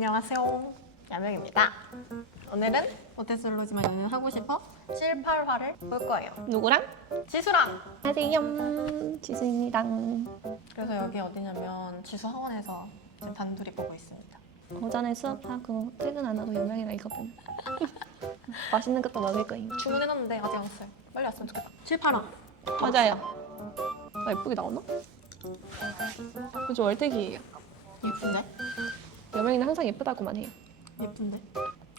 안녕하세요. 야명입니다. 오늘은 모태솔로지만 연애하고 싶어 7, 8화를 볼 거예요. 누구랑? 지수랑! 안녕하세요. 지수입니다. 그래서 여기 어디냐면 지수 학원에서 지금 단둘이 보고 있습니다. 오전에 수업하고 퇴근 안 하고 연락이랑 있거든. 맛있는 것도 먹을 거예요. 주문해놨는데 아직 안 왔어요. 빨리 왔으면 좋겠다. 7, 8화. 맞아요. 나 예쁘게 나오나? 그죠, 얼태기예요. 예쁜데? 여명이는 항상 예쁘다고만 해요. 예쁜데?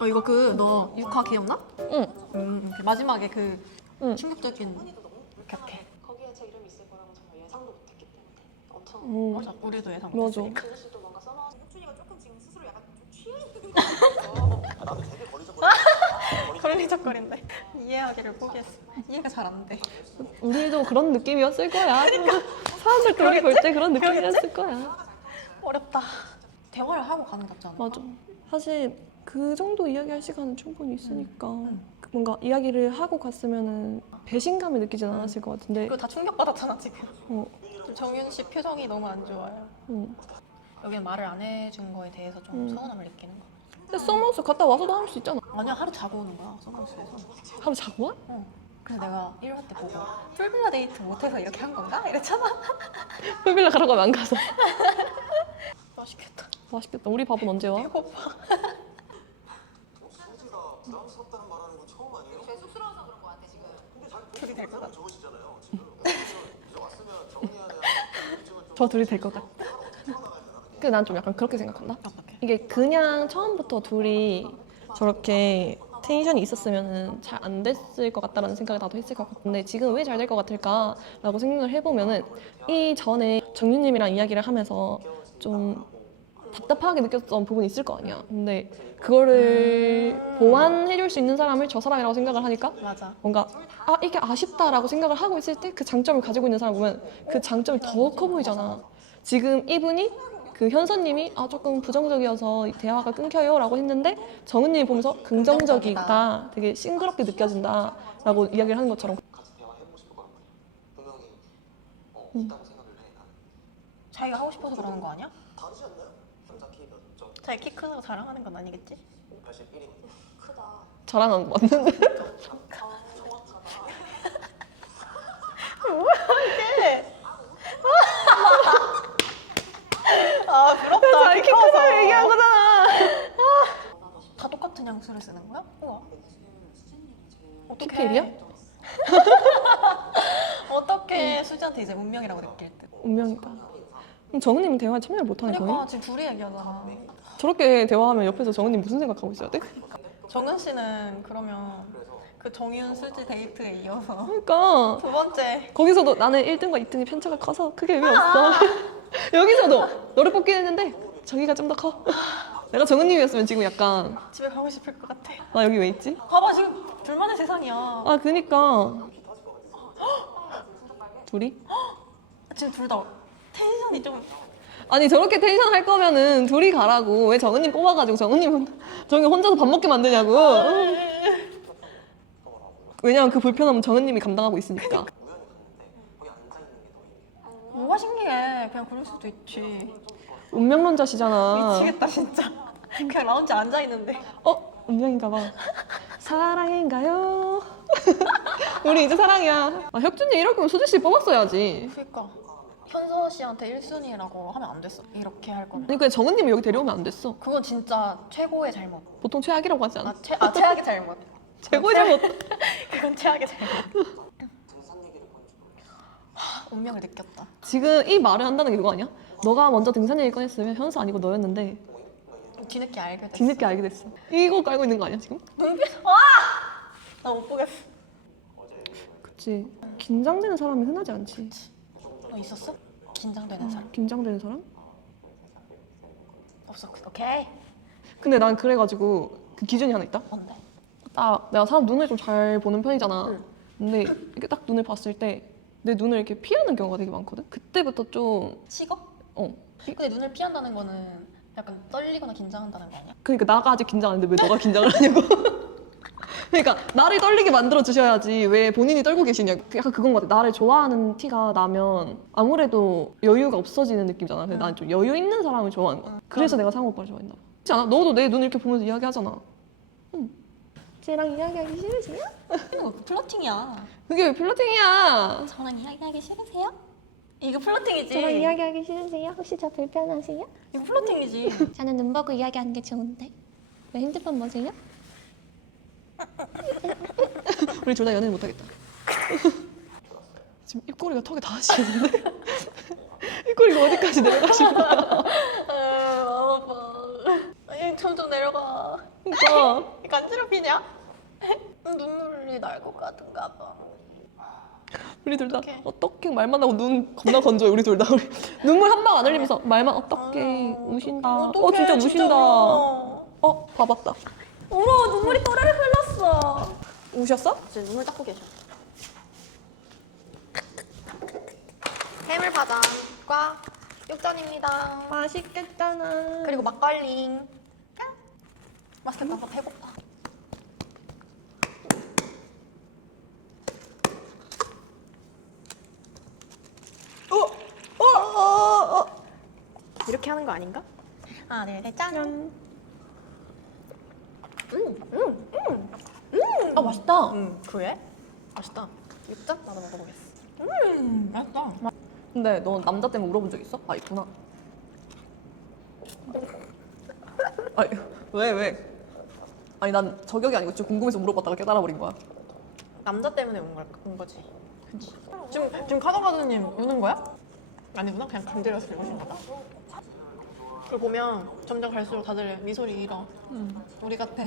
이거 너 6화 기억나? 응. 마지막에 그 응. 충격적인 격해. 거기에 제 이름이 있을 거라고 정말 예상도 못했기 때문에 엄청 맞아. 우리도 예상 맞아. 못했으니까. 진우 씨도 뭔가 써놔. 혁준이가 조금 지금 스스로 약간 좀 취해 있는 나도 되게 거리적거려. 걸리적거린데 이해하기를 포기했어. 이해가 잘 안 돼. 우리도 그런 느낌이었을 거야. 사람들 우리 볼 때 그런 그러겠지? 느낌이었을 거야. 어렵다. 대화를 하고 가는 게 낫지 않을까? 맞아. 사실 그 정도 이야기할 시간은 충분히 있으니까 응. 뭔가 이야기를 하고 갔으면은 배신감을 느끼진 않았을 것 같은데. 그거 다 충격받았잖아 지금. 어. 좀 정윤 씨 표정이 너무 안 좋아요. 응. 여기는 말을 안 해준 거에 대해서 좀 서운함을 느끼는 거. 근데 서머스 갔다 와서도 할 수 있잖아. 아니야, 하루 자고 오는 거야 서브스에서. 하루 자고 와? 그래서 내가 1화 때 보고 풀빌라 데이트 못해서 이렇게 한 건가? 이랬잖아. 풀빌라 가라고 하면 안 가서. 맛있겠다. 맛있겠다. 우리 밥은 언제 와? 배고파. 수지가 부담스럽다는 말하는 건 처음 아니에요? 제 쑥스러워서 그런 거 같아 지금. 근데 잘 둘이 될 것 같아. 좋으시잖아요. 지금 이제 왔으면 정리해야 돼. 저 둘이 될 것 같아. 근데 난 좀 약간 그렇게 생각한다. 어떡해? 이게 그냥 처음부터 둘이 저렇게 텐션이 있었으면 잘 안 됐을 것 같다라는 생각을 나도 했을 것 같은데 지금 왜 잘 될 것 같을까라고 생각을 해보면은 이 전에 정유님이랑 이야기를 하면서 좀 답답하게 느꼈던 부분이 있을 거 아니야. 근데 그거를 보완해줄 수 있는 사람을 저 사람이라고 생각을 하니까 맞아. 뭔가 이게 아쉽다라고 생각을 하고 있을 때 그 장점을 가지고 있는 사람 보면 그 장점이 더 커 보이잖아. 지금 이분이 그 현서님이 조금 부정적이어서 대화가 끊겨요 라고 했는데 정은님이 보면서 긍정적이다, 되게 싱그럽게 느껴진다 라고 이야기를 하는 것처럼. 같이 대화해보고 싶을 것 같아. 분명히 있다고 생각을 해. 나는. 자기가 하고 싶어서 그러는 거 아니야? 다르지 않나요? 남자 키 몇 점? 자기 키 크다고 자랑하는 건 아니겠지? 81이니까. 크다. 자랑하는 거 맞는데? 정확하다. 아 부럽다. 자기 키 크다고 얘기한 거잖아. 다 똑같은 향수를 쓰는 거야? 우와. 어떡해. 키필이야? 어떻게 수지한테 이제 운명이라고 느낄 듯. 운명이다. 그럼 정은님은 대화에 참여를 못하는 그러니까 거니? 지금 둘이 얘기하잖아. 저렇게 대화하면 옆에서 정은님 무슨 생각하고 있어야 돼? 정은 씨는 그러면 그 정윤 수지 데이트에 이어서 그러니까 두 번째 거기서도 나는 1등과 2등의 편차가 커서 크게 의미 없어. 여기서도 너를 뽑긴 했는데 자기가 좀 더 커. 내가 정은님이었으면 지금 약간 집에 가고 싶을 것 같아. 나 여기 왜 있지? 봐봐 지금 둘만의 세상이야. 그니까 둘이? 지금 둘 다 텐션이 좀 아니 저렇게 텐션 할 거면은 둘이 가라고. 왜 정은님 뽑아가지고 정은님은 저기 혼자서 밥 먹게 만드냐고. 왜냐면 그 불편함은 정은님이 감당하고 있으니까. 뭐가 신기해. 그냥 그럴 수도 있지. 운명론자시잖아. 미치겠다 진짜. 그냥 라운지 앉아 있는데. 운명인가 봐. 사랑인가요? 우리 이제 사랑이야. 혁준이 이럴 거면 수지씨 뽑았어야지. 그러니까 현서 씨한테 1순위라고 하면 안 됐어. 이렇게 할 거면. 아니 그냥 정은님이 여기 데려오면 안 됐어. 그건 진짜 최고의 잘못. 보통 최악이라고 하지 않아? 최악의 잘못. 최고의 잘못. 그건 최악의 잘못. 운명을 느꼈다. 지금 이 말을 한다는 게 그거 아니야? 너가 먼저 등산 얘기 꺼냈으면 현수 아니고 너였는데 뒤늦게 알게 됐어. 뒤늦게 알게 됐어. 이거 깔고 있는 거 아니야 지금? 나 못 보겠어. 그치. 긴장되는 사람이 흔하지 않지. 너 있었어? 긴장되는 사람? 긴장되는 사람? 없어. 오케이. 근데 난 그래가지고 그 기준이 하나 있다. 뭔데? 내가 사람 눈을 좀 잘 보는 편이잖아. 근데 이렇게 딱 눈을 봤을 때 내 눈을 이렇게 피하는 경우가 되게 많거든. 그때부터 좀 식어? 근데 눈을 피한다는 거는 약간 떨리거나 긴장한다는 거 아니야? 그러니까 나가 아직 긴장 안 했는데 왜 너가 긴장을 하냐고. 그러니까 나를 떨리게 만들어 주셔야지 왜 본인이 떨고 계시냐고. 약간 그건 것 같아. 나를 좋아하는 티가 나면 아무래도 여유가 없어지는 느낌이잖아. 근데 난 좀 여유 있는 사람을 좋아하는 거야. 그래서 내가 상호 오빠를 좋아했나 봐. 그렇지 않아? 너도 내 눈 이렇게 보면서 이야기하잖아. 쟤랑 이야기하기 싫으세요? 이거 플러팅이야. 그게 왜 플러팅이야? 저랑 이야기하기 싫으세요? 이거 플러팅이지. 저랑 이야기하기 싫으세요? 혹시 저 불편하세요? 이거 플러팅이지. 저는 눈 보고 이야기하는 게 좋은데 왜 핸드폰 보세요? 우리 둘 다 연애 못하겠다. 지금 입꼬리가 턱에 닿으시는데? 입꼬리가 어디까지 내려가시는 거야? 아파. 점점 내려가. 그러니까 간지럽히냐? 눈물이 날 것 같은가 봐. 우리 둘 다 어떡해. 어떡해 말만 하고 눈 겁나 건조해 우리 둘 다. 우리 눈물 한 방 안 흘리면서 말만 어떡해 우신다. 어떡해, 진짜 진짜 우신다. 울어. 봐봤다. 울어, 눈물이 또래를 흘렀어. 우셨어? 이제 눈을 닦고 계셔. 해물파전과 육전입니다. 맛있겠잖아. 그리고 막걸리. 맛있겠다. 나 배고파. 이렇게 하는 거 아닌가? 하나, 둘, 셋, 짠. 맛있다. 그래? 맛있다. 육전? 나도 먹어보겠어. 맛있다. 근데 너 남자 때문에 울어본 적 있어? 아 있구나. 아니 왜? 아니 난 저격이 아니고 진짜 궁금해서 물어봤다가 깨달아버린 거야. 남자 때문에 온 거지. 그치. 지금 카더가드님 우는 거야? 아니구나. 그냥 건드려서 우신 거다. 그걸 보면 점점 갈수록 다들 미소를 잃어. 우리 같아.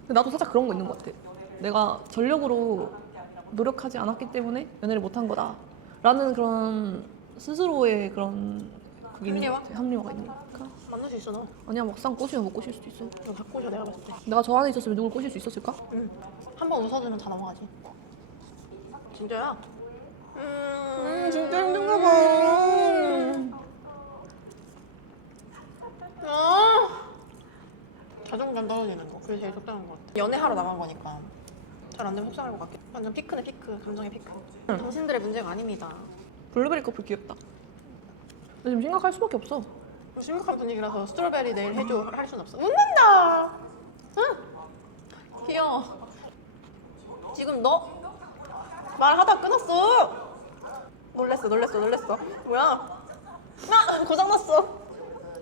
근데 나도 살짝 그런 거 있는 것 같아. 내가 전력으로 노력하지 않았기 때문에 연애를 못한 거다. 라는 그런 스스로의 그런 그게 있는 것 같아. 합리화가 있는 거니까. 만날 수 있어 너. 아니야 막상 꼬시면 못 꼬실 수도 있어. 너 다 꼬셔 내가 봤을 때. 내가 저 안에 있었으면 누굴 꼬실 수 있었을까? 한 번 웃어주면 다 넘어가지. 진짜야? 진짜 힘든가 봐. 자존감 떨어지는 거. 그게 제일 적당한 것 같아. 연애하러 나간 거니까. 잘 안 되면 속상할 것 같아. 완전 피크네 피크. 감정의 피크. 당신들의 문제가 아닙니다. 블루베리 커플 귀엽다. 근데 좀 심각할 수밖에 없어. 심각한 분위기라서 스트로베리 내일 해줘 할 순 없어. 웃는다. 응? 귀여워. 지금 너 말하다 끊었어. 놀랬어. 뭐야? 고장났어.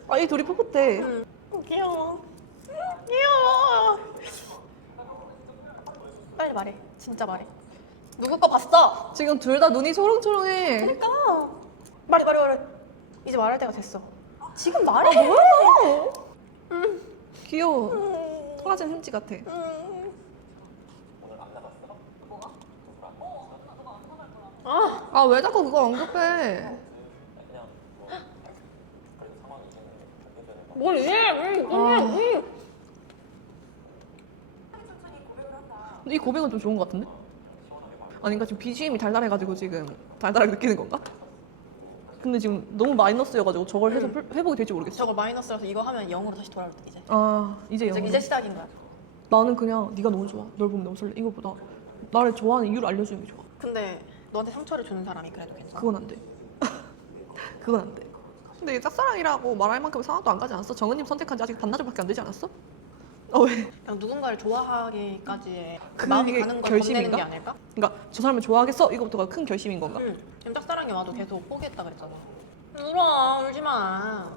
아, 이 둘이 풋풋해. 귀여워. 귀여워. 빨리 말해. 진짜 말해. 누구 거 봤어? 지금 둘 다 눈이 초롱초롱해. 그러니까. 말해. 이제 말할 때가 됐어. 지금 말해. 뭐야? 귀여워. 토라진 햄찌 같아. 아, 왜 자꾸 그거 언급해? 뭘 이해? 근데 이 고백은 좀 좋은 것 같은데? 아닌가? 지금 BGM이 달달해가지고 지금 달달하게 느끼는 건가? 근데 지금 너무 마이너스여가지고 저걸 해서 회복이 될지 모르겠어. 저거 마이너스라서 이거 하면 0으로 다시 돌아올 때 이제. 아, 이제 영어. 이제 시작인 거야. 나는 그냥 네가 너무 좋아. 널 보면 너무 설레. 이거보다 나를 좋아하는 이유를 알려주는 게 좋아. 근데 너한테 상처를 주는 사람이 그래도 괜찮아. 그건 안 돼. 그건 안 돼. 근데 이게 짝사랑이라고 말할 만큼 상황도 안 가지 않았어? 정은님 선택한 지 아직 반나절밖에 안 되지 않았어? 왜? 그냥 누군가를 좋아하기까지의 그게 마음이 가는 걸 결심인가? 건네는 게 아닐까? 그러니까 저 사람을 좋아하겠어? 이거부터가 큰 결심인 건가? 응. 지금 짝사랑이 와도 계속 포기했다 그랬잖아. 울어. 울지 마.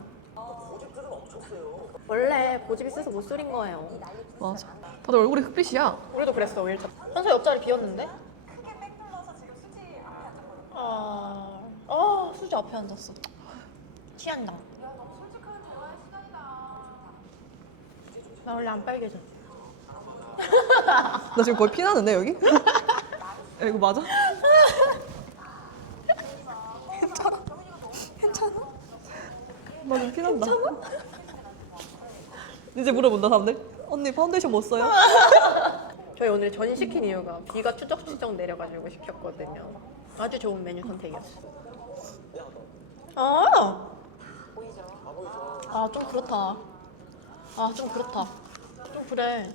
원래 고집 있어서 못 소린 거예요. 맞아. 다들 얼굴이 흑빛이야. 우리도 그랬어. 1차. 현서 옆자리 비었는데? 수지 앞에 앉았어. 취한다. 나 원래 안 빨개져. 나 지금 거의 피나는데 여기? 야, 이거 맞아? 괜찮아? 나 지금 피난다. 이제 물어본다 사람들. 언니 파운데이션 뭐 써요? 저희 오늘 전 시킨 이유가 비가 추적추적 내려가지고 시켰거든요. 아주 좋은 메뉴 선택이었어. 좀 그렇다. 좀 그래.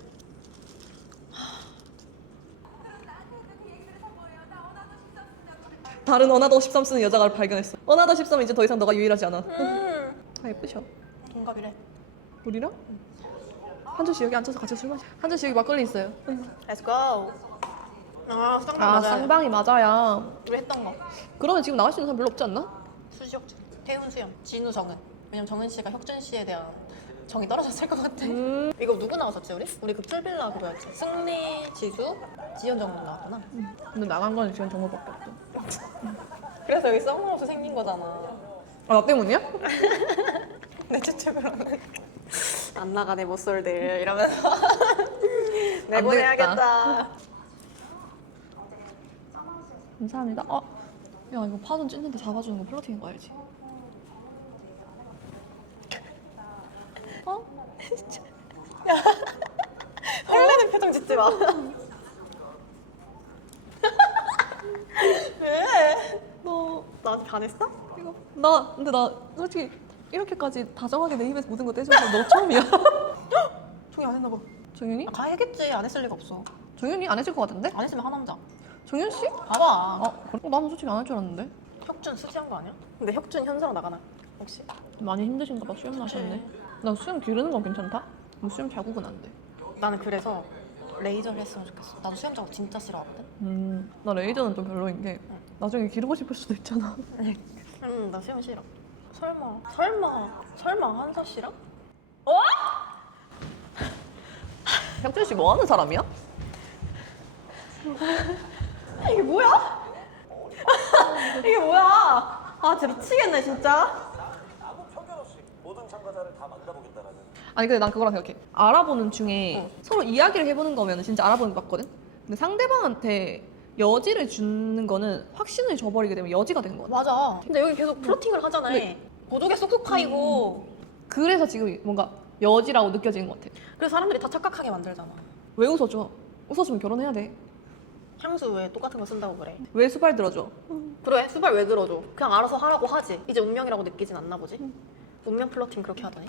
다른 어나더 13 쓰는 여자가 발견했어. 어나더 13은 이제 더 이상 너가 유일하지 않아. 아 예쁘셔. 동갑이래. 우리랑? 한준 씨 여기 앉아서 같이 술 마셔. 한준 씨 여기 막걸리 있어요. Let's go. 아, 쌍방 아 맞아요. 쌍방이 맞아야. 우리 했던 거. 그러면 지금 나갈 수 있는 사람 별로 없지 않나? 수지혁준, 태훈, 수영, 진우, 정은. 왜냐면 정은 씨가 혁준 씨에 대한 정이 떨어졌을 것 같아. 이거 누구 나왔었지 우리? 우리 그 풀빌라 그거였지. 승리, 지수, 지현 정도 나왔구나. 근데 나간 건 지금 정모밖에 없어. 그래서 여기 썸머없이 생긴 거잖아. 아 나 때문이야? 내 추측으로는. 안 나가네 못쏠들 이러면서 내보내야겠다. 감사합니다. 야 이거 파전 찢는데 잡아주는 거 플러팅인 거 알지? 설레는 표정 짓지 마. 왜? 너 나한테 반했어? 이거 근데 나 솔직히 이렇게까지 다정하게 내 입에서 모든 거 떼줘서 너 처음이야. 종이 안 했나 봐. 정윤이? 아, 가야겠지. 안 했을 리가 없어. 정윤이 안 해줄 것 같은데? 안 했으면 하남자. 정윤 씨? 봐봐. 그래? 나는 솔직히 안 할 줄 알았는데. 혁준 수지한 거 아니야? 근데 혁준 현수랑 나가나? 혹시? 많이 힘드신가 봐. 수염 나셨네. 나 수염 기르는 건 괜찮다? 뭐 수염 자국은 안 돼. 나는 그래서 레이저를 했으면 좋겠어. 나도 수염 자국 진짜 싫어하거든. 나 레이저는 좀 별로인 게 나중에 기르고 싶을 수도 있잖아. 나 수염 싫어. 설마 한서 씨랑? 혁준 씨 뭐 하는 사람이야? 이게 뭐야? 이게 뭐야? 아 진짜 미치겠네 진짜. 아무 편견 없이 모든 참가자를 다 만나보겠다라는. 아니 근데 난 그거랑 생각해. 알아보는 중에 서로 이야기를 해보는 거면 진짜 알아보는 게 맞거든? 근데 상대방한테 여지를 주는 거는 확신을 줘버리게 되면 여지가 되는 거야. 맞아. 근데 여기 계속 플러팅을 하잖아. 보조개 쏙쏙 파이고. 그래서 지금 뭔가 여지라고 느껴지는 것 같아. 그래서 사람들이 다 착각하게 만들잖아. 왜 웃어줘? 웃어주면 결혼해야 돼. 향수 왜 똑같은 거 쓴다고 그래? 왜 수발 들어줘? 그래 수발 왜 들어줘? 그냥 알아서 하라고 하지. 이제 운명이라고 느끼진 않나 보지? 운명 플러팅 그렇게 하더니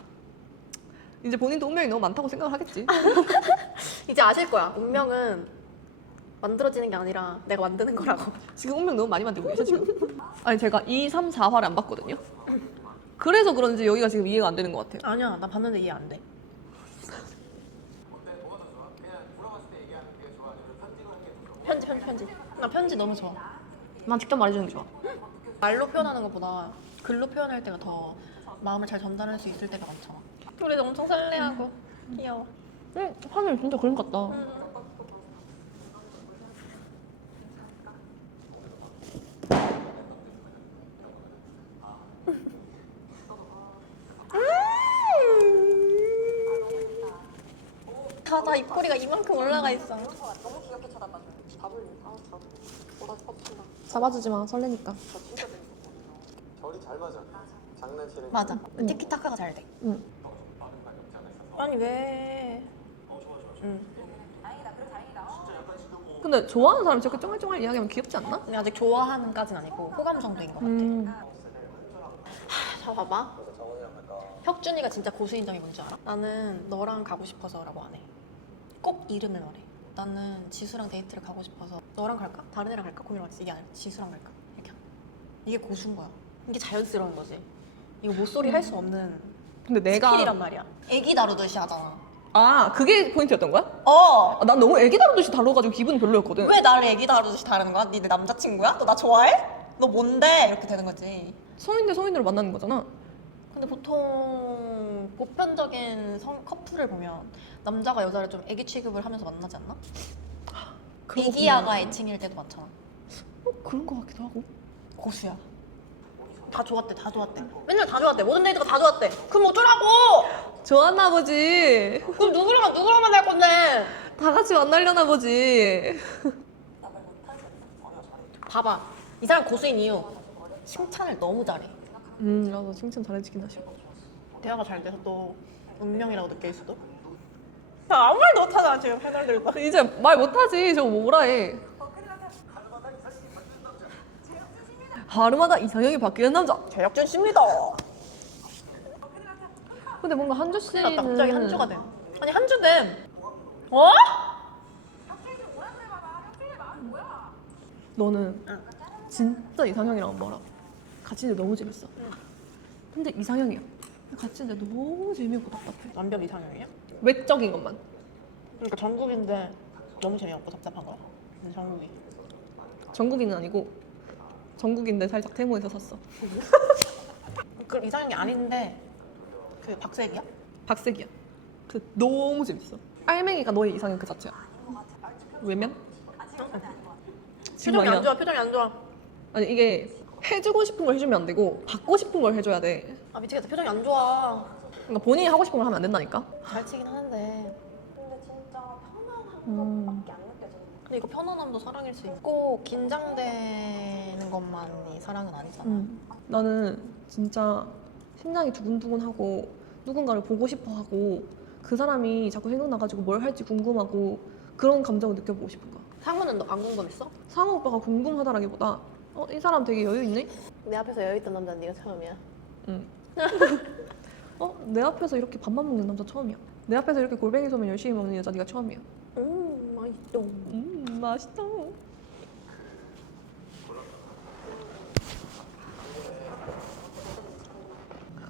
이제 본인도 운명이 너무 많다고 생각을 하겠지. 이제 아실 거야. 운명은 만들어지는 게 아니라 내가 만드는 거라고. 지금 운명 너무 많이 만들고 계셔 지금. 아니 제가 2, 3, 4화를 안 봤거든요. 그래서 그런지 여기가 지금 이해가 안 되는 것 같아요. 아니야 나 봤는데 이해 안 돼. 편지. 나 편지 너무 좋아. 난 직접 말해주는 게 좋아. 말로 표현하는 것보다 글로 표현할 때가 더 마음을 잘 전달할 수 있을 때가 많잖아. 우리도 엄청 설레하고 귀여워. 응, 하늘 진짜 그림 같다. 나 입꼬리가 이만큼 올라가 있어. 너무 귀엽게 쳐다봐. 잡을래. 잡. 뭐라 뻗친다. 잡아주지 마, 설레니까. 저 진짜 재밌었거든요. 결이 잘 맞아. 장난치는. 맞아. 티키타카가 잘 돼. 응. 아니 왜? 근데 좋아하는 사람이 저렇게 쫑알쫑알 이야기하면 귀엽지 않나? 근데 아직 좋아하는까진 아니고 호감 정도인 것 같아. 자 봐봐. 혁준이가 진짜 고수인 점이 뭔지 알아? 나는 너랑 가고 싶어서라고 안 해. 꼭 이름을 말해. 나는 지수랑 데이트를 가고 싶어서 너랑 갈까? 다른 애랑 갈까? 고민하지. 이게 아니라 지수랑 갈까? 이렇게. 이게 고수인 거야. 이게 자연스러운 거지. 이거 모쏠이 할 수 없는 근데 내가 스킬이란 말이야. 애기 다루듯이 하잖아. 아 그게 포인트였던 거야? 어! 아, 난 너무 애기 다루듯이 다뤄가지고 기분이 별로였거든. 왜 나를 애기 다루듯이 다루는 거야? 니 내 남자친구야? 너 나 좋아해? 너 뭔데? 이렇게 되는 거지. 성인 대 성인으로 만나는 거잖아. 근데 보통 보편적인 커플을 보면 남자가 여자를 좀 애기 취급을 하면서 만나지 않나? 그러고 애기야가 보면- 애칭일 때도 많잖아. 그런 거 같기도 하고. 고수야. 다 좋았대. 맨날 다 좋았대. 모든 데이트가 다 좋았대. 그럼 어쩌라고? 좋았나 보지. 그럼 누구랑 만날 건데? 다 같이 만나려나 보지. 봐봐. 이 사람 고수인 이유. 칭찬을 너무 잘해. 나도 칭찬 잘해주긴 하셔. 대화가 잘 돼서 또 운명이라고 느낄 수도. 나 아무 말도 못하잖아 지금 패널 들고. 이제 말 못하지. 저거 뭐라 해. 하루마다 이상형이 바뀌는 남자. 재혁준 씨입니다. 근데 뭔가 한주 큰일 났다. 갑자기 씨는 한주가 돼. 아니 한주 됨. 어? 너는 진짜 이상형이랑 뭐라 같이 있는데 너무 재밌어. 근데 이상형이야. 같이 있는데 너무 재미없고 답답해. 완벽 이상형이야? 외적인 것만. 그러니까 전국인데 너무 재미없고 답답한 거야. 근데 전국이. 전국인은 아니고 전국인데 살짝 태모에서 샀어. 그 이상형이 아닌데 그 박색이야? 박색이야. 그 너무 재밌어. 알맹이가 너의 이상형 그 자체야. 외면? 지금 표정이 안 아니야. 좋아. 표정이 안 좋아. 아니 이게 해주고 싶은 걸 해주면 안 되고 받고 싶은 걸 해줘야 돼. 아 미치겠다. 표정이 안 좋아. 그러니까 본인이 하고 싶은 걸 하면 안 된다니까. 잘 치긴 하는데. 근데 진짜 편안한 것밖에 안 느껴지는 근데 이거 편안함도 사랑일 수 있고 긴장되는 것만이 사랑은 아니잖아. 나는 진짜 심장이 두근두근하고 누군가를 보고 싶어하고 그 사람이 자꾸 생각나가지고 뭘 할지 궁금하고 그런 감정을 느껴보고 싶은 거야. 상우는 너 안 궁금했어? 상우 오빠가 궁금하다라기보다 이 사람 되게 여유 있네? 내 앞에서 여유있던 남자는 네가 처음이야. 응. 내 앞에서 이렇게 밥만 먹는 남자 처음이야. 내 앞에서 이렇게 골뱅이 소면 열심히 먹는 여자 네가 처음이야. 맛있어. 맛있다.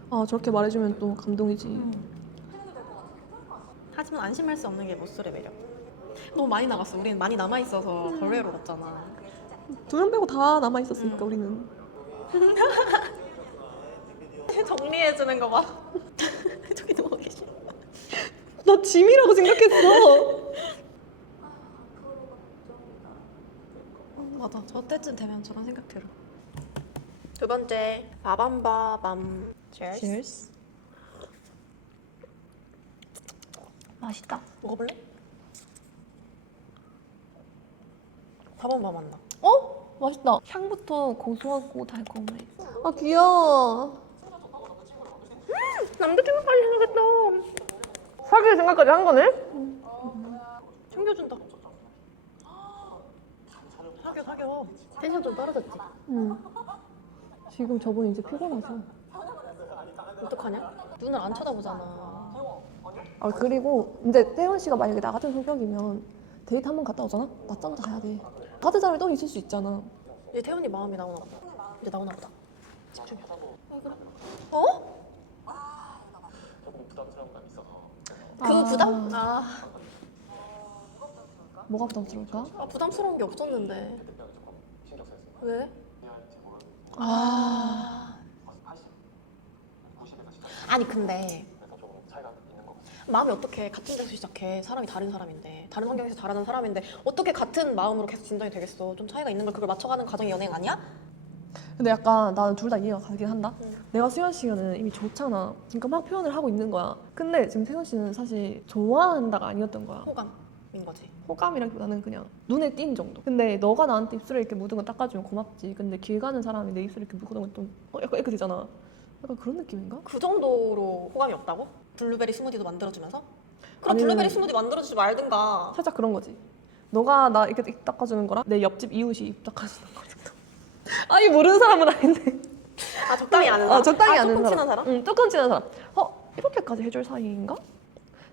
아 저렇게 말해주면 또 감동이지. 하지만 안심할 수 없는 게 모쏠의 매력. 너무 많이 나갔어. 우리는 많이 남아있어서 덜 외로웠잖아. 2명 빼고 다 남아있었으니까 우리는. 정리해주는 거 봐. 저기 누워 계시. 나 짐이라고 생각했어. 맞아. 저 때쯤 되면 저런 생각 들어. 두 번째. 바밤바밤. Cheers. Cheers. 맛있다. 먹어볼래? 바밤바밤 나. 맛있다. 향부터 고소하고 달콤해. 아 귀여워. 남자친구까지 생각했다. 사귈 생각까지 한 거네? 챙겨준다. 사겨. 텐션 좀 떨어졌지? 응. 지금 저분 이제 피곤해서. 어떡하냐? 눈을 안 쳐다보잖아. 아 그리고 이제 태연 씨가 만약에 나 같은 성격이면 데이트 한 번 갔다 오잖아? 낮잠도 자야 돼. 낮에 잠을 또 있을 수 있잖아. 이제 태연이 마음이 나오나 보다. 이제 나오나 보다. 집중해. 그래? 어? 조금 부담스러운 감이 있어서 그 부담? 뭐가 부담스러울까? 부담스러운 게 없었는데. 대표가 조금 신경 쓰였어요. 왜? 해야 할지 모르는 80, 90에서 시작. 아니 근데 그래서 조금 차이가 있는 것 같아요. 마음이 어떻게 같은 데서 시작해? 사람이 다른 사람인데 다른 환경에서 자라는 사람인데 어떻게 같은 마음으로 계속 진전이 되겠어? 좀 차이가 있는 걸 그걸 맞춰가는 과정이 연애가 아니야? 근데 약간 나는 둘 다 이해가 가긴 한다. 응. 내가 수현 씨는 이미 좋잖아. 그러니까 막 표현을 하고 있는 거야. 근데 지금 태연 씨는 사실 좋아한다가 아니었던 거야. 호감인 거지. 호감이라기보다는 그냥 눈에 띈 정도. 근데 너가 나한테 입술에 이렇게 묻은 거 닦아주면 고맙지. 근데 길 가는 사람이 내 입술에 이렇게 묻은 건좀 약간 이렇게 되잖아. 약간 그런 느낌인가? 그 정도로 호감이 없다고? 블루베리 스무디도 만들어주면서? 그럼 아니면- 블루베리 스무디 만들어주지 말든가. 살짝 그런 거지. 너가 나 이렇게 입 닦아주는 거랑 내 옆집 이웃이 입 닦아주는 거 정도. 아니 모르는 사람은 아닌데. 적당히 아는 사람? 적당히 아는 조금 사람. 친한 사람? 응, 조금 친한 사람. 이렇게까지 해줄 사이인가?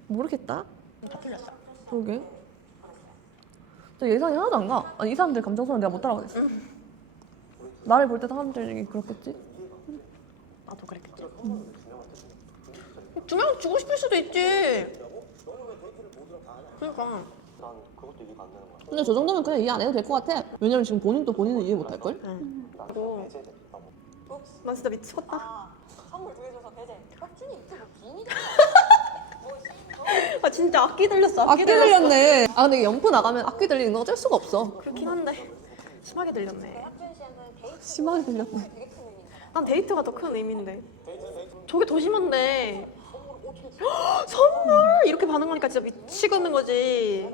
모르겠다. 다 틀렸어. 그러게. 저 예상이 하나도 안 가. 아니 이 사람들 감정선을 내가 못 따라가겠어. 나를 볼 때 사람들이 그렇겠지? 나도 그랬겠지. 두 명 주고 싶을 수도 있지. 그러니까. 난 그것도 이해가 안 되는 거야. 근데 저 정도면 그냥 이해 안 해도 될 것 같아. 왜냐면 지금 본인도 본인은 이해 못 할걸? 응. 나는 해제됐다고. 난 진짜 미치겠다. 선물 2개 줘서 배제. 깍준이 유튜브 비니 아 진짜 악기 들렸어. 악기 들렸네. 아 근데 연프 나가면 악기 들리는 거 어쩔 수가 없어. 그렇긴 한데 심하게 들렸네. 깍준 씨한테는 데이트 심하게 들렸네. 되게 큰 의미잖아. 난 데이트가 더 큰 의미인데. 저게 더 심한데. 선물 이렇게 반응하니까 진짜 미치겠는 거지.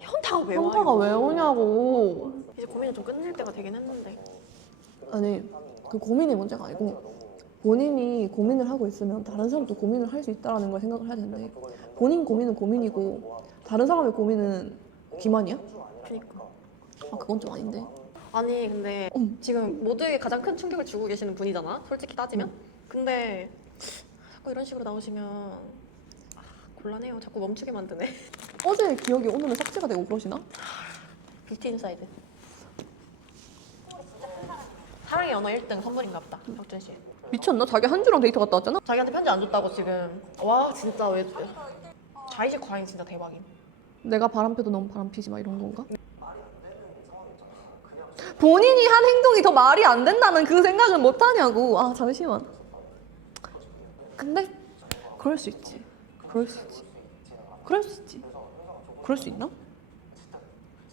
현타가 왜 와? 현타가 왜 오냐고. 이제 고민을 좀 끝낼 때가 되긴 했는데. 아니 그 고민이 문제가 아니고 본인이 고민을 하고 있으면 다른 사람도 고민을 할 수 있다는 걸 생각을 해야 되는데 본인 고민은 고민이고 다른 사람의 고민은 기만이야? 그니까. 아 그건 좀 아닌데. 아니 근데 지금 모두에게 가장 큰 충격을 주고 계시는 분이잖아. 솔직히 따지면. 근데 자꾸 이런 식으로 나오시면 곤란해요. 자꾸 멈추게 만드네. 어제의 기억이 오늘은 삭제가 되고 그러시나? 뷰티 인사이드. 사랑의 언어 1등 선물인가 보다. 혁준 씨. 미쳤나? 자기 한주랑 데이트 갔다 왔잖아? 자기한테 편지 안 줬다고 지금. 와 진짜 왜 자의식 과잉 진짜 대박임. 내가 바람펴도 너무 바람피지 마 이런 건가? 본인이 한 행동이 더 말이 안 된다는 그 생각은 못 하냐고. 아 잠시만. 근데 그럴 수 있지. 그럴 수 있지. 그럴 수 있지. 그럴 수 있나?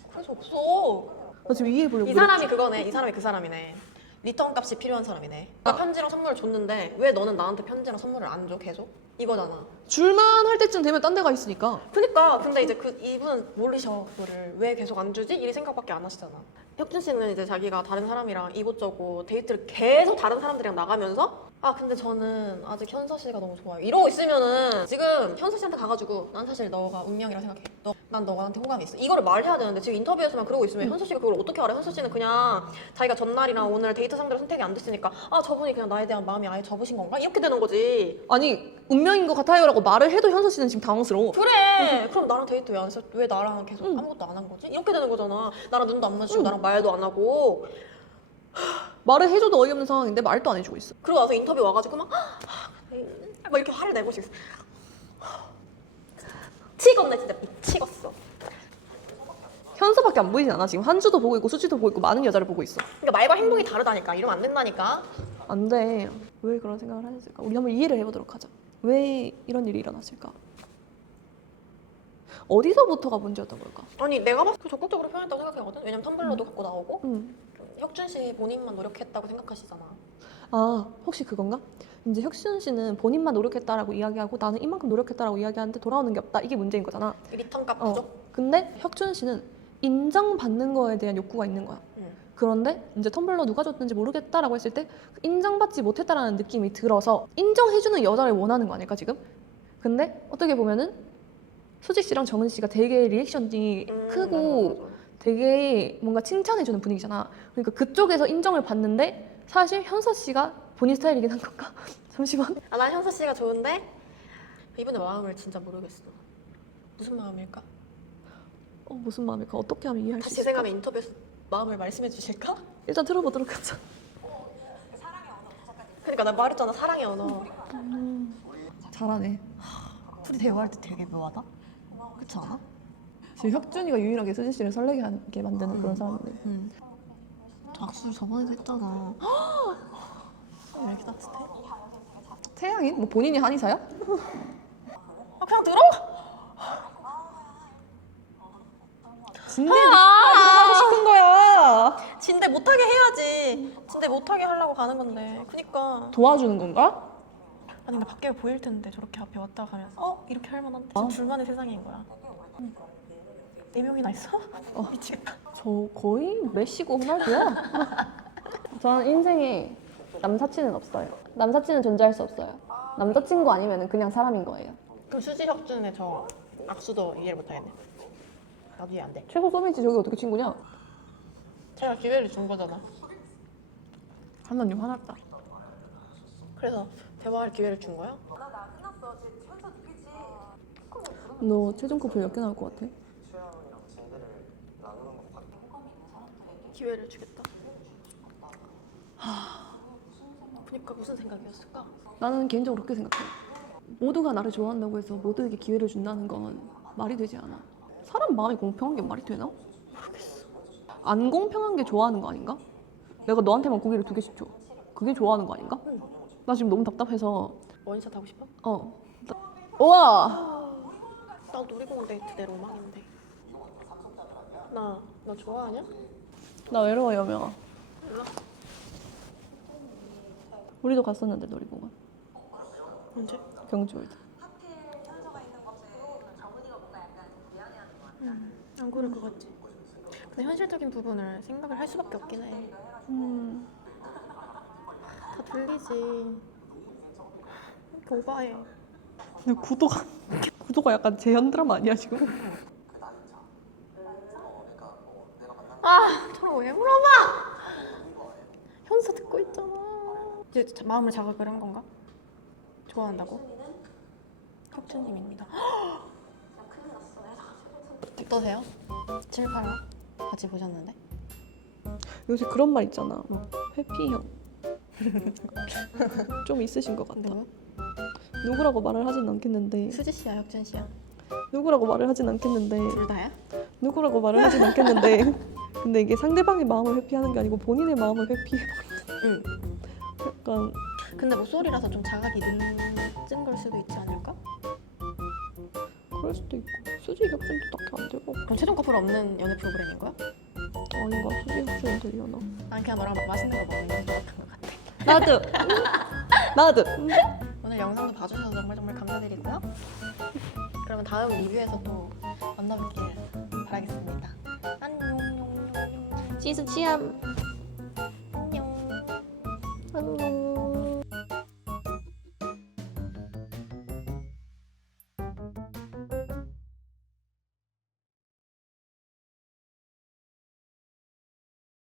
그럴 수 없어. 나 지금 이해해보려고. 이 사람이 그거네. 이 사람이 그 사람이네. 리턴 값이 필요한 사람이네. 나 편지랑 선물을 줬는데 왜 너는 나한테 편지랑 선물을 안 줘 계속? 이거잖아. 줄만 할 때쯤 되면 딴 데가 있으니까. 그니까 근데 이제 이분은 모르셔 그거를 왜 계속 안 주지? 이 생각밖에 안 하시잖아. 혁준 씨는 이제 자기가 다른 사람이랑 이곳저곳 데이트를 계속 다른 사람들이랑 나가면서 아 근데 저는 아직 현서 씨가 너무 좋아요 이러고 있으면은 지금 현서 씨한테 가가지고 난 사실 너가 운명이라 생각해. 난 너한테 호감이 있어. 이거를 말해야 되는데 지금 인터뷰에서만 그러고 있으면 현서 씨가 그걸 어떻게 알아? 현서 씨는 그냥 자기가 전날이랑 오늘 데이트 상대로 선택이 안 됐으니까 아 저분이 그냥 나에 대한 마음이 아예 접으신 건가? 이렇게 되는 거지. 아니 운명인 것 같아요라고 말을 해도 현서 씨는 지금 당황스러워. 그래. 그럼 나랑 데이트 왜 안 했어? 왜 나랑 계속 아무것도 안 한 거지? 이렇게 되는 거잖아. 나랑 눈도 안 마주치고 나랑 말도 안 하고. 말을 해줘도 어이없는 상황인데 말도 안 해주고 있어. 그러고 와서 인터뷰 와가지고 막 이렇게 화를 내고 있어. 미치겠네 진짜 미치겠어. 현서밖에 안 보이진 않아. 지금 한주도 보고 있고 수지도 보고 있고 많은 여자를 보고 있어. 그러니까 말과 행동이 다르다니까. 이러면 안 된다니까. 안 돼. 왜 그런 생각을 하셨을까? 우리 한번 이해를 해보도록 하자. 왜 이런 일이 일어났을까? 어디서부터가 문제였던 걸까? 아니 내가 봤을 때 적극적으로 표현했다고 생각하거든. 왜냐면 텀블러도 갖고 나오고 응. 혁준 씨 본인만 노력했다고 생각하시잖아. 아 혹시 그건가? 이제 혁준 씨는 본인만 노력했다라고 이야기하고 나는 이만큼 노력했다라고 이야기하는데 돌아오는 게 없다. 이게 문제인 거잖아. 리턴값 부족? 근데 혁준 씨는 인정받는 거에 대한 욕구가 있는 거야. 그런데 이제 텀블러 누가 줬는지 모르겠다라고 했을 때 인정받지 못했다라는 느낌이 들어서 인정해주는 여자를 원하는 거 아닐까 지금? 근데 어떻게 보면은 수지 씨랑 정은 씨가 되게 리액션이 크고 되게 뭔가 칭찬해주는 분위기잖아. 그러니까 그쪽에서 인정을 받는데 사실 현서 씨가 본인 스타일이긴 한 건가? 잠시만. 아, 난 현서 씨가 좋은데 이분의 마음을 진짜 모르겠어. 무슨 마음일까? 무슨 마음일까? 어떻게 하면 이해할 수 다시 있을까? 생각하면 인터뷰에서 마음을 말씀해 주실까? 일단 들어보도록 하자. 그러니까 나 말했잖아 사랑의 언어. 잘하네. 둘이 대화할 때 되게 묘하다. 그렇지 않아? 지금 혁준이가 유일하게 수지 씨를 설레게 하게 만드는 그런 사람인데. 악수 저번에도 했잖아. 왜 이렇게 따뜻해? 태양이? 뭐 본인이 한의사야? 아 그냥 들어? 진대 하고 싶은 거야. 진대 못하게 해야지. 진대 못하게 하려고 가는 건데. 그니까. 도와주는 건가? 아니 근데 밖에 보일 텐데 저렇게 앞에 왔다 가면 이렇게 할 만한데. 지금 둘만의 세상인 거야. 4명이나 있어? 미치겠다. 저 거의 메시고 호날두야. 저는 인생에 남사친은 없어요. 남사친은 존재할 수 없어요. 남자친구 아니면 그냥 사람인 거예요. 그럼 수지 혁준의 저 악수도 이해를 못하겠네. 나도 이해 안 돼. 최소 썸이지 저게 어떻게 친구냐? 제가 기회를 준 거잖아. 한번님 화났다. 그래서 대화할 기회를 준 거야? 너 최종 커플 몇 개 나올 것 같아? 취향이랑 진대를 나누는 것 같아. 기회를 주겠다. 그러니까 무슨 생각이었을까? 나는 개인적으로 그렇게 생각해. 모두가 나를 좋아한다고 해서 모두에게 기회를 준다는 건 말이 되지 않아. 사람 마음이 공평한 게 말이 되나? 모르겠어. 안 공평한 게 좋아하는 거 아닌가? 내가 너한테만 고기를 2개씩 줘. 그게 좋아하는 거 아닌가? 나 지금 너무 답답해서. 원샷 하고 싶어? 우와! 나 놀이공원 데이트 내 로망인데. 너 좋아하냐? 나 외로워 여명아. 일로 와. 우리도 갔었는데 놀이공원. 언제? 경주월드. 안 그럴 것 같지. 근데 현실적인 부분을 생각을 할 수밖에 없긴 해. 다 들리지. 오바해. 근데 구도가 약간 재현 드라마 아니야 지금? 아, 저를 왜 물어봐? 현서 듣고 있잖아. 이제 마음을 자극을 한 건가? 좋아한다고? 혁준님입니다. 어떠세요? 7, 8화 같이 보셨는데? 요새 그런 말 있잖아. 회피형. 좀 있으신 것 같다. 누구? 누구라고 말을 하진 않겠는데 수지 씨야, 혁준 씨야? 누구라고 말을 하진 않겠는데 둘 다야? 누구라고 말을 하진 않겠는데 근데 이게 상대방의 마음을 회피하는 게 아니고 본인의 마음을 회피해. 응. 약간 근데 목소리라서 좀 자각이 늦은 걸 수도 있지 않을까? 그럴 수도 있고 수지 혁준도 딱히 안 되고 그럼 최종 커플 없는 연애 프로그램인 거야? 아닌가 수지 혁준은 되려나? 난 그냥 너랑 맛있는 거 먹는 것 같은 것 같아. 나도 나도. 오늘 영상도 봐주셔서 정말 감사드리고요. 그러면 다음 리뷰에서 또 만나뵙길 바라겠습니다. 안녕. 지수 취함. 안녕. 안녕.